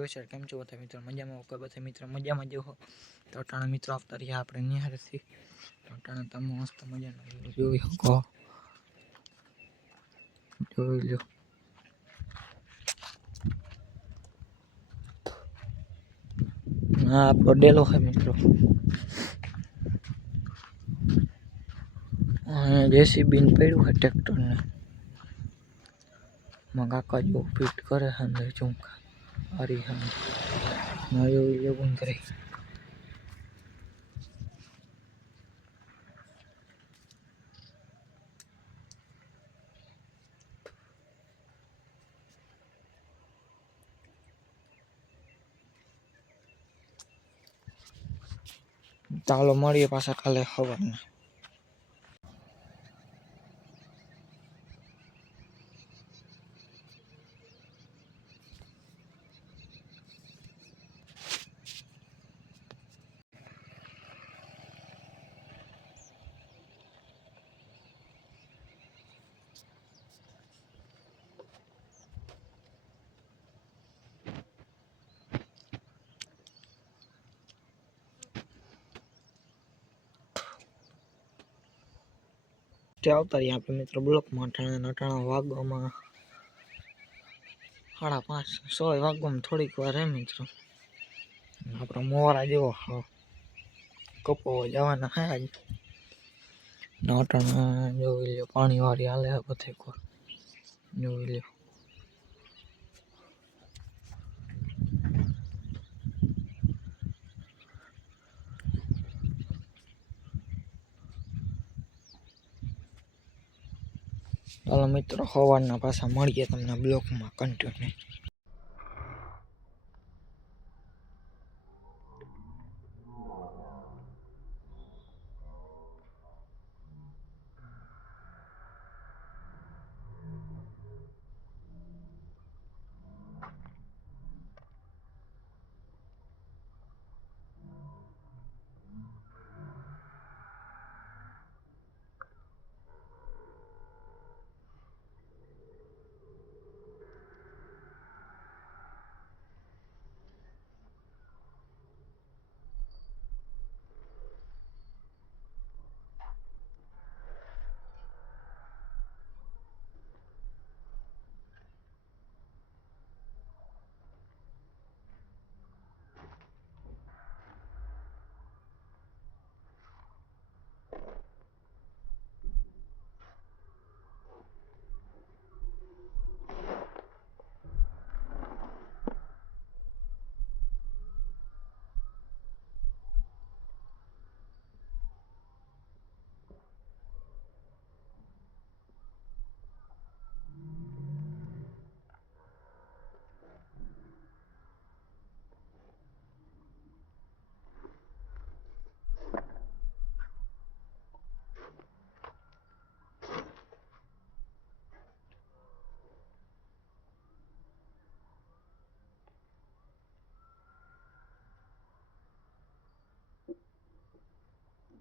વિચાર કેમ છો બધા મિત્રો મજામાં હો કે બધા મિત્રો મજામાં જ હો તો અટાણા મિત્રો આવતા રહ્યા આપણે નિહાળથી તો અટાણા તમે મસ્ત મજાનો view જોઈ શકો જોઈ લો હા આપણો ડેલો છે મિત્રો અહીંયા જેસીબી ને પડ્યું છે ટ્રેક્ટરને માં કાકા જો ફિટ કરે છે અંદર ચૂંકા હરી હા ના એવું એવું કરે ચાલો મળીએ પાછા કાલે સવારના તે આવતા રહ્યા આપણે મિત્રો બ્લોકમાં અટાણા અટાણા વાગવામાં સાડા પાંચ સો વાગવામાં થોડીક વાર હે મિત્રો. આપણો મોરા જેવો હા કપો જવાના હે જ અટાણા જોઈ લ્યો પાણી વાળી હાલે બધે જોઈ લ્યો. ચાલો મિત્રો સવારના પાછા મળીએ તમને બ્લોકમાં. કન્ટિન્યુ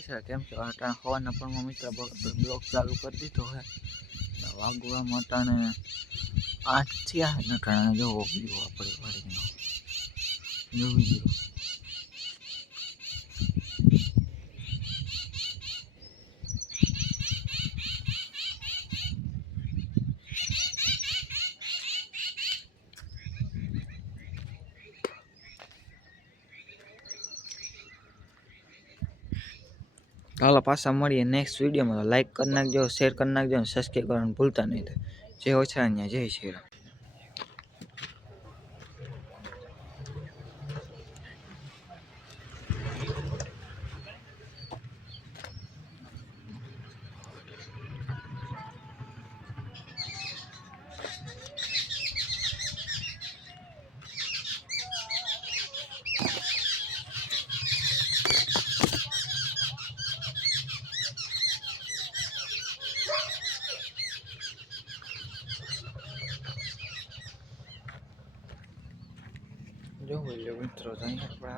છે કેમ કે અટાણે સવારના પણ મિત્ર બ્લોક ચાલુ કરી દીધો હે. વાગવામાં અટાણે આઠ થયા અટાણે જોવો આપણે વાળીનો જોવી લો હાલો, પાછા મળીએ નેક્સ્ટ વિડીયોમાં લાઇક કરી નાખજો શેર કરી નાખજો અને સબસ્ક્રાઈબ કરવાનું ભૂલતા નહીં. જય ઓછરાન્યા જય શ્રી રામ.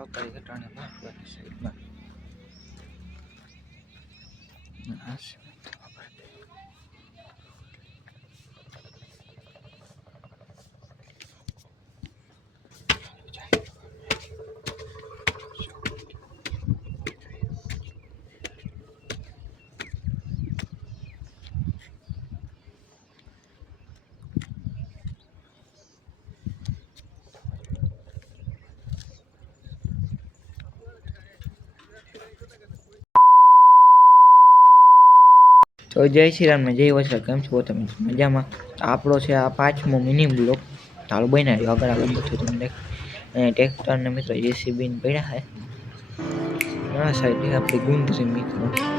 આવતા ઘટાણે ભાગ બની સાઈડમાં તો જય શ્રી રામ ને જય વસરા કેમ છો તમે? મજામાં? આપણો છે આ પાંચમો મિની બ્લોક ચાલો રહ્યો આગળ આગળ બધું તમને અહીંયા ટ્રેક્ટર ને મિત્રો જેસીબી ને પડ્યા છે. આ સાઈડ આપણી ગુંદરી મિત્રો.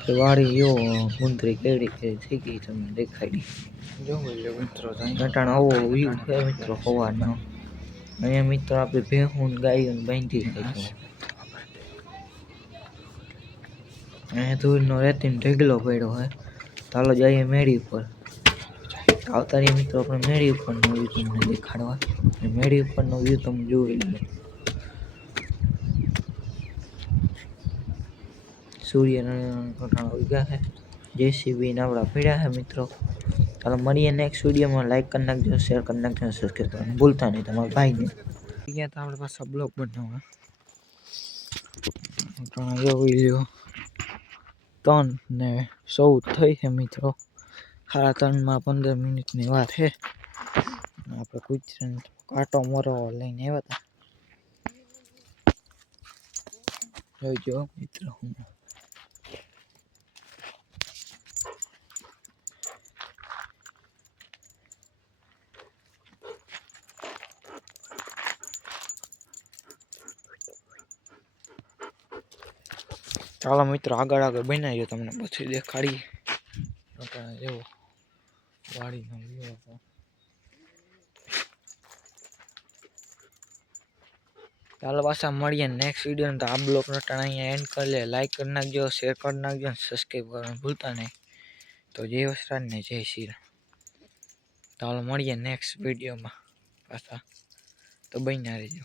આપણી વાડી જો ગુંદરી કેવડી કેવી થઈ ગઈ તમને દેખાડી જો એટલે મિત્રો ઘટાણ આવો વ્યૂ છે મિત્રો સવારનો અહીંયા મિત્રો આપણે ભેહું ગાયું બાંધી રાખી અહીંયા ધૂળનો રેતીનો ઢગલો પડ્યો હોય ચાલો જઈએ મેળી ઉપર આવતા રહીએ મિત્રો આપણે મેળી ઉપરનો વ્યૂ તમને દેખાડવા અને મેળી ઉપરનો વ્યૂ તમે જોઈ લો સૂર્યનારાયણ ઘટાણા ઉગ્યા છે જેસીબી નાવડા પડ્યા છે મિત્રો ચાલો મળીએ નેક્સ્ટ વિડીયોમાં લાઈક કરી નાખજો શેર કરી નાખજો અને સબસ્ક્રાઈબ કરવાનું ભૂલતા નહીં તમારા ભાઈને અહીંયા તો આપણે પાછા બ્લોગ બનાવવા ઘણા જોઈ લ્યો ત્રણ ને ચૌદ થઈ છે મિત્રો સાડા ત્રણમાં પંદર મિનિટની વાત છે આપણે ગુજરાત કાંટો મરો લઈને આવ્યા હતા જોઈજો મિત્રો હું ચાલો મિત્રો આગળ આગળ બનાવીએ તમને પછી દેખાડીએ અત્યારે જેવો વાડીનો વ્યૂ હતો ચાલો પાછા મળીએ નેક્સ્ટ વિડીયો તો આ બ્લોગ નટાણ અહીંયા એન્ડ કરી લે લાઈક કરી નાખજો શેર કરી નાખજો અને સબસ્ક્રાઈબ કરવાનું ભૂલતા નહીં તો જય વસરાજ ને જય શ્રી રામ ચાલો મળીએ નેક્સ્ટ વિડીયોમાં પાછા તો બન્યા રહેજો